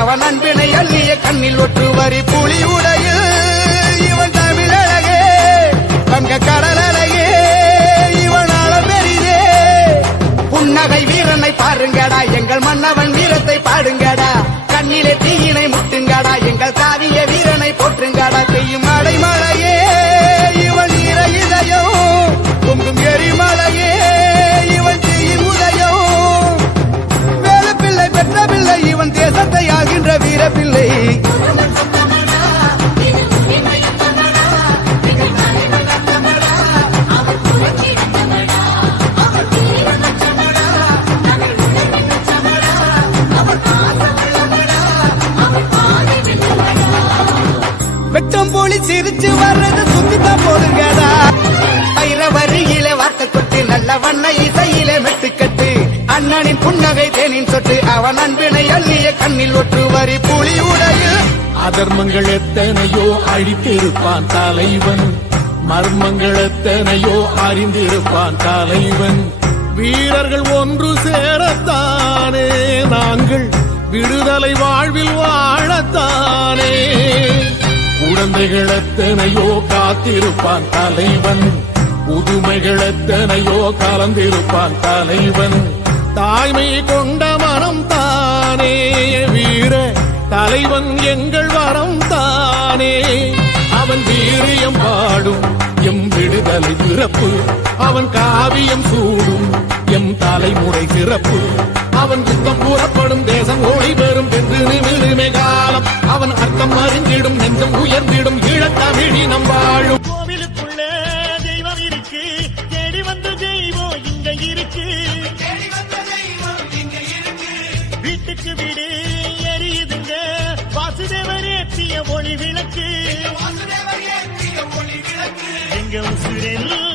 அவன் அன்பினை அள்ளிய கண்ணில் ஒற்று வரி புலி உடையில் இவன் தமிழழகே வங்க கடலழகே. இவன் பெரிதே. புன்னகை வீரனை பாருங்கடா எங்கள் மன்னவன் வீரத்தை பாடுங்கடா. கண்ணிலே தீ கூட்டம் போலி சிரிச்சு வர்றது சுத்திதான் போடுங்கடா பயிர வரியில வார்த்தை கொட்டு நல்ல வண்ண இசையில மெட்டுக்கட்டு அண்ணனின் புன்னகை தேனின் சொட்டு அவன் அன்பினை அள்ளிய கண்ணில் ஒற்று வரி புலி உடையில் அதர்மங்கள் எத்தனையோ அழித்திருப்பான் தலைவன். மர்மங்கள் எத்தனையோ அறிந்திருப்பான் தலைவன். வீரர்கள் ஒன்று சேரத்தானே நாங்கள் விடுதலை வாழ்வில் வாழத்தானே. குழந்தைகள் எத்தனையோ காத்திருப்பான் தலைவன். புதுமைகள் எத்தனையோ கலந்திருப்பான் தலைவன். தாய்மை கொண்ட மனம் தானே வீர. தலைவன் எங்கள் வரம் தானே. அவன் வீரியம் பாடும் எம் விடுதலை பிறப்பு அவன் காவியம் சூடும் எம் தலைமுறை சிறப்பு. அவன் யுத்தம் கூறப்படும் தேசம் ஓடி பெறும் என்று நிமிடுமே இருக்கு வீட்டுக்கு வீடு எரியுதுங்க. வாசுதேவர் ஏற்றிய ஒளி விளக்கு. எங்க உசுரெல்லாம்